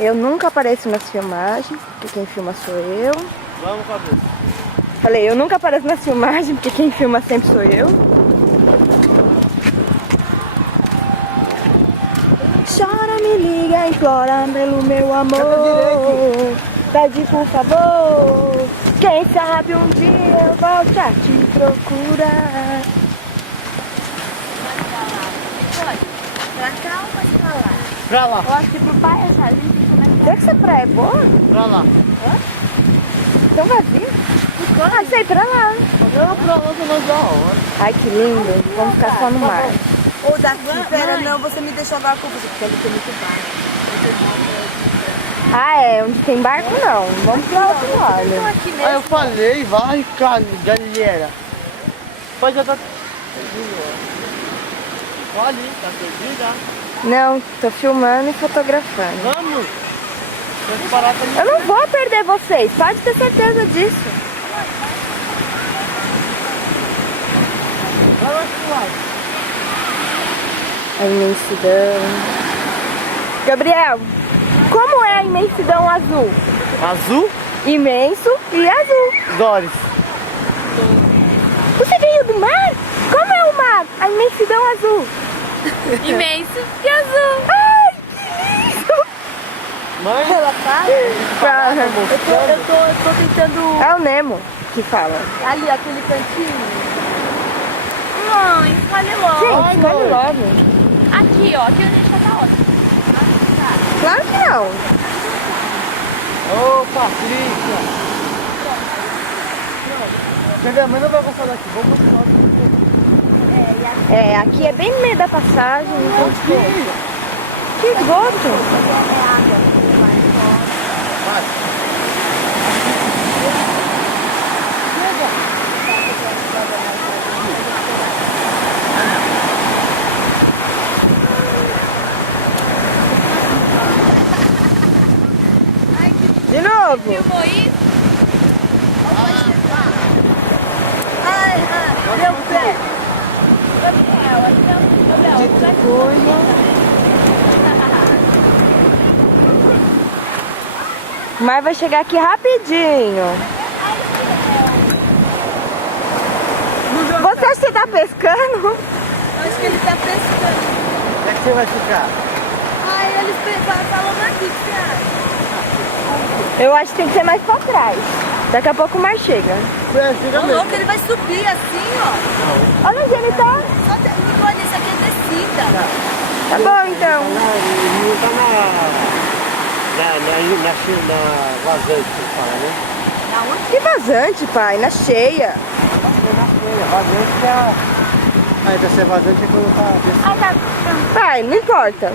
Eu nunca apareço nas filmagens, porque quem filma sou eu. Vamos, cabeça. Falei, eu nunca apareço nas filmagens, porque quem filma sempre sou eu. Chora, me liga, implora pelo meu amor. Pede por favor. Quem sabe um dia eu volto a te procurar. Pra cá ou pra lá? Pra lá. Eu acho que pro pai essa ali. Será que essa praia é boa? Pra lá. Tão vazia? Ah, sei, pra lá. Não, pra lá tá mais da hora. Ai, que lindo. Vamos ficar só no mar. Ou daqui, pera, não, você me deixou agora confusa, porque ali tem muito barco. Ah, é. Onde tem barco, não. Vamos pra outro lado. Aqui mesmo. Aí eu falei, vai, galera. Pode já tá... Olha ali, tá perdida. Não, tô filmando e fotografando. Vamos. Tem que parar pra... Eu não vou perder vocês. Pode ter certeza disso. Vai lá pro lado. A imensidão. Gabriel, como é a imensidão azul? Azul? Imenso e azul. Doris. Você veio do mar? Como é o mar? A imensidão azul. Imenso e azul. Ai, que lindo! Mãe, Ela fala? Eu tô tentando... É o Nemo que fala. Ali, aquele cantinho. Mãe, escolhe logo. Gente, escolhe logo. Aqui, ó. Aqui a gente vai tá ótimo. Claro que não. ô Patrícia. Minha mãe não vai gostar daqui, vamos mostrar. É, aqui é bem no meio da passagem. Não tem esgoto. Que esgoto? Vai. De novo. Filmou isso? Ai, meu pé. De cunha. O mar vai chegar aqui rapidinho. Você acha que você tá pescando? Eu acho que ele tá pescando. Onde é que você vai ficar? Ai, eles falando aqui, o que você acha? Eu acho que tem que ser mais pra trás. Daqui a pouco o mar chega. Fica Ô, mesmo. louco, ele vai subir assim, ó. Olha onde ele tá. Só olha, isso aqui é descida. Tá bom, então. Não tá na vazante, que fala, né? Na onde? Que vazante, pai. Na cheia. Vazante é a... Aí, dessa vazante é quando tá descendo. Ah, tá. Pai, não importa.